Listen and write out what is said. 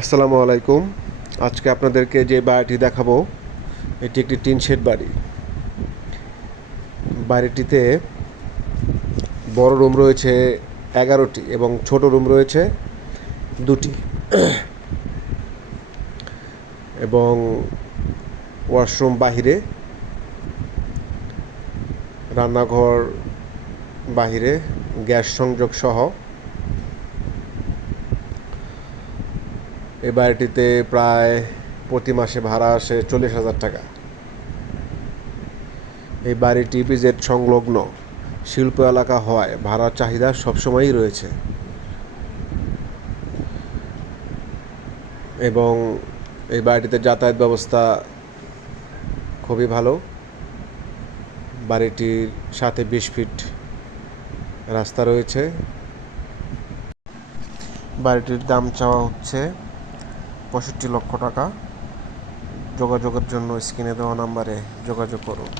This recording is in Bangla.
আসসালামু আলাইকুম। আজকে আপনাদেরকে যে বাড়িটি দেখাবো এটি একটি টিন শেড বাড়ি। বাড়িটিতে বড় রুম রয়েছে 11টি এবং ছোট রুম রয়েছে 2টি এবং ওয়াশরুম বাহিরে, রান্নাঘর বাহিরে, গ্যাস সংযোগ সহ। এই বাড়িটিতে প্রায় প্রতি মাসে ভাড়া আসে 40,000 টাকা। এই বাড়িটি ইপিজেড সংলগ্ন শিল্প এলাকা হওয়ায় ভাড়ার চাহিদা সবসময়ই রয়েছে এবং এই বাড়িটিতে যাতায়াত ব্যবস্থা খুবই ভালো। বাড়িটির সাথে 20 ফিট রাস্তা রয়েছে। বাড়িটির দাম চাওয়া হচ্ছে 65 লক্ষ টাকা। যোগাযোগের জন্য স্ক্রিনে দেওয়া নাম্বারে যোগাযোগ করুন।